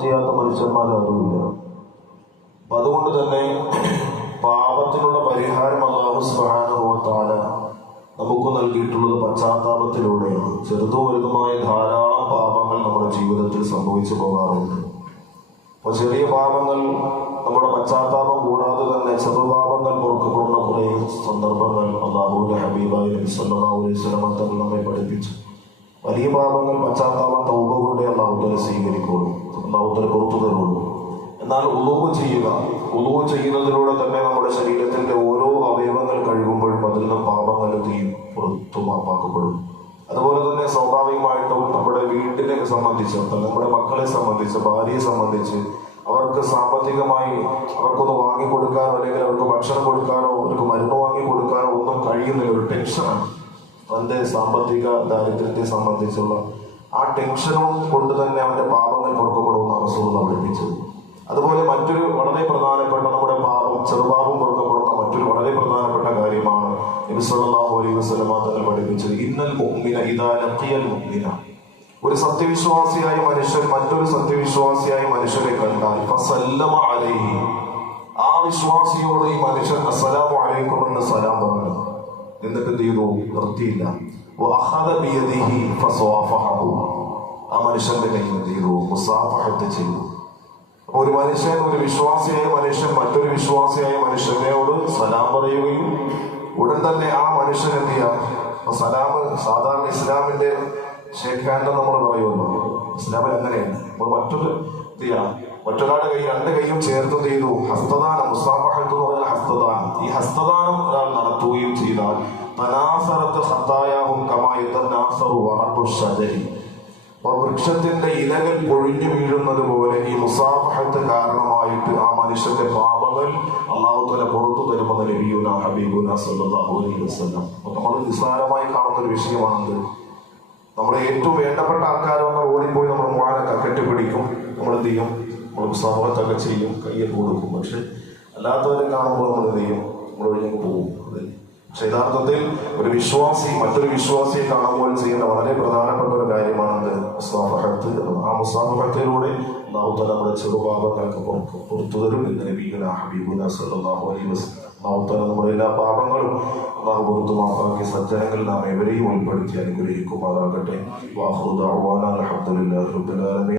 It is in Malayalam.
ചെയ്യാത്ത മനുഷ്യന്മാരാരുമില്ല. അപ്പൊ അതുകൊണ്ട് തന്നെ പാപത്തിനുള്ള പരിഹാരം അല്ലാഹു സുബ്ഹാനഹു വ തആല നമുക്ക് നൽകിയിട്ടുള്ളത് പശ്ചാത്താപത്തിലൂടെയാണ്. ചെറുതും വലുതുമായ ധാരാളം പാപങ്ങൾ നമ്മുടെ ജീവിതത്തിൽ സംഭവിച്ചു പോകാറുണ്ട്. അപ്പൊ ചെറിയ പാപങ്ങൾ നമ്മുടെ പശ്ചാത്താപം കൂടാതെ തന്നെ ചെറുപാപങ്ങൾ പൊറുക്കപ്പെടുന്ന കുറെ സന്ദർഭങ്ങൾ അല്ലാഹുവിന്റെ ഹബീബായ നബി സല്ലല്ലാഹു അലൈഹി വസല്ലം തങ്ങൾ നമ്മെ പഠിപ്പിച്ചു. വലിയ പാപങ്ങൾ പശ്ചാത്താപം തൗബ കൊണ്ടേ അല്ലാഹു സ്വീകരിക്കുള്ളൂ, അല്ലാഹു പുറത്തു തരുള്ളൂ. എന്നാൽ ഉളൂവ് ചെയ്യുക, ഉളൂവ് ചെയ്യുന്നതിലൂടെ തന്നെ നമ്മുടെ ശരീരത്തിന്റെ ഓരോ അവയവങ്ങൾ കഴുകുമ്പോഴും അതിൽ നിന്ന് പാപങ്ങൾ പുറത്തു മാപ്പാക്കപ്പെടും. അതുപോലെ തന്നെ സ്വാഭാവികമായിട്ടും നമ്മുടെ വീട്ടിനെ സംബന്ധിച്ച്, നമ്മുടെ മക്കളെ സംബന്ധിച്ച്, ഭാര്യയെ സംബന്ധിച്ച് അവർക്ക് സാമ്പത്തികമായി അവർക്കൊന്ന് വാങ്ങിക്കൊടുക്കാനോ അല്ലെങ്കിൽ അവർക്ക് ഭക്ഷണം കൊടുക്കാനോ അവർക്ക് മരുന്ന് വാങ്ങിക്കൊടുക്കാനോ ഒന്നും കഴിയുന്നില്ല. ഒരു ടെൻഷനാണ്. തന്റെ സാമ്പത്തിക ദാരിദ്ര്യത്തെ സംബന്ധിച്ചുള്ള ആ ടെൻഷനും കൊണ്ട് തന്നെ അവന്റെ പാപങ്ങൾ പൊറുക്കപ്പെടുമെന്നാണ് റസൂലുള്ളാഹി പഠിപ്പിച്ചത്. അതുപോലെ മറ്റൊരു വളരെ പ്രധാനപ്പെട്ട നമ്മുടെ ചെറുപാപം പൊറുക്കപ്പെടുന്ന മറ്റൊരു വളരെ പ്രധാനപ്പെട്ട കാര്യമാണ് നബി സല്ലല്ലാഹു അലൈഹി വസല്ലം തങ്ങൾ പഠിപ്പിച്ചത്. ഇന്നൽ മുഅ്മിന ഇദാ ലഖിയൽ മുഅ്മിന, ഒരു സത്യവിശ്വാസിയായ മനുഷ്യൻ മറ്റൊരു സത്യവിശ്വാസിയായ മനുഷ്യനെ കണ്ടാൽ ഫസല്ലമ അലൈഹി, ആ വിശ്വാസിയോട് ഈ മനുഷ്യൻ അസ്സലാമു അലൈക്കും എന്ന് സലാം പറഞ്ഞു. എന്നിട്ട് എന്ത് ചെയ്തു? നിർത്തിയില്ല. വഅഖദ ബിയദിഹി ഫസവാഫഹു, ആ മനുഷ്യന്റെ കയ്യിൽ എന്ത് ചെയ്തു? മുസാഫഹത്ത് ചെയ്തു. ഒരു മനുഷ്യൻ, ഒരു വിശ്വാസിയായ മനുഷ്യൻ മറ്റൊരു വിശ്വാസിയായ മനുഷ്യനോട് സലാം പറയുകയും ഉടൻ തന്നെ ആ മനുഷ്യൻ എന്ത് ചെയ്യാം? സലാം സാധാരണ ഇസ്ലാമിന്റെ ഷേക്ക് ഹാൻഡ് നമ്മൾ പറയുമല്ലോ, ഇസ്ലാമിൽ അങ്ങനെയാണ്. അപ്പോൾ മറ്റൊരാളുടെ കൈ രണ്ട് കൈയും ചേർത്ത് ചെയ്തു ഹസ്തദാനം, മുസാഫഹത്ത് എന്ന് പറഞ്ഞാൽ ഹസ്തദാനം. ഈ ഹസ്തദാനം ഒരാൾ നടത്തുകയും ചെയ്താൽ തനാസറത്ത് ഖത്തായാഹും കമാ യതനാസറു വറഖു ശജരി, വൃക്ഷത്തിന്റെ ഇലകൾ പൊഴിഞ്ഞു വീഴുന്നത് പോലെ ഈ മുസാഫഹത്ത് കാരണമായിട്ട് ആ മനുഷ്യന്റെ പാപങ്ങൾ അല്ലാഹു തആല പുറത്തു തരുമെന്ന് നബിയുനാ ഹബീബുനാ സല്ലല്ലാഹു അലൈഹി വസല്ലം. നമ്മൾ നിസ്സാരമായി കാണുന്ന ഒരു വിഷയമാണത്. നമ്മുടെ ഏറ്റവും വേണ്ടപ്പെട്ട ആൾക്കാരൊന്ന് ഓടിപ്പോയി നമ്മൾ മുആനക്ക കെട്ടിപ്പിടിക്കും, നമ്മൾ എന്ത് ചെയ്യും? നമ്മൾ മുസാഫഹത്തൊക്കെ ചെയ്യും, കയ്യിൽ കൊടുക്കും. പക്ഷെ അല്ലാത്തവരെ കാണുമ്പോൾ നമ്മൾ എന്ത് ചെയ്യും? നമ്മൾ ഒഴിഞ്ഞു പോകും. പക്ഷെ യഥാർത്ഥത്തിൽ ഒരു വിശ്വാസി മറ്റൊരു വിശ്വാസിയെ കാണുമ്പോൾ ചെയ്യേണ്ട വളരെ പ്രധാനപ്പെട്ട ഒരു കാര്യമാണത് മുസാഫഹത്ത്. ആ മുസാഫഹത്തിലൂടെ അല്ലാഹു തആല നമ്മുടെ ചെറുപാപങ്ങൾക്ക് പുറത്തു തരും എന്ന് നബിയുനാ ഹബീബുനാ സല്ലല്ലാഹു അലൈഹി വസല്ലം. അല്ലാഹു തആല നമ്മുടെ എല്ലാ പാപങ്ങളും അല്ലാഹു പുറത്തു മാപ്പാക്കി സജ്ജനങ്ങളിൽ നാം എവരെയും ഉൾപ്പെടുത്തി അനുഗ്രഹിക്കുമാറാകട്ടെ. വാഖിറു ദഅ്വാനാ അൽഹംദുലില്ലാഹി റബ്ബിൽ ആലമീൻ.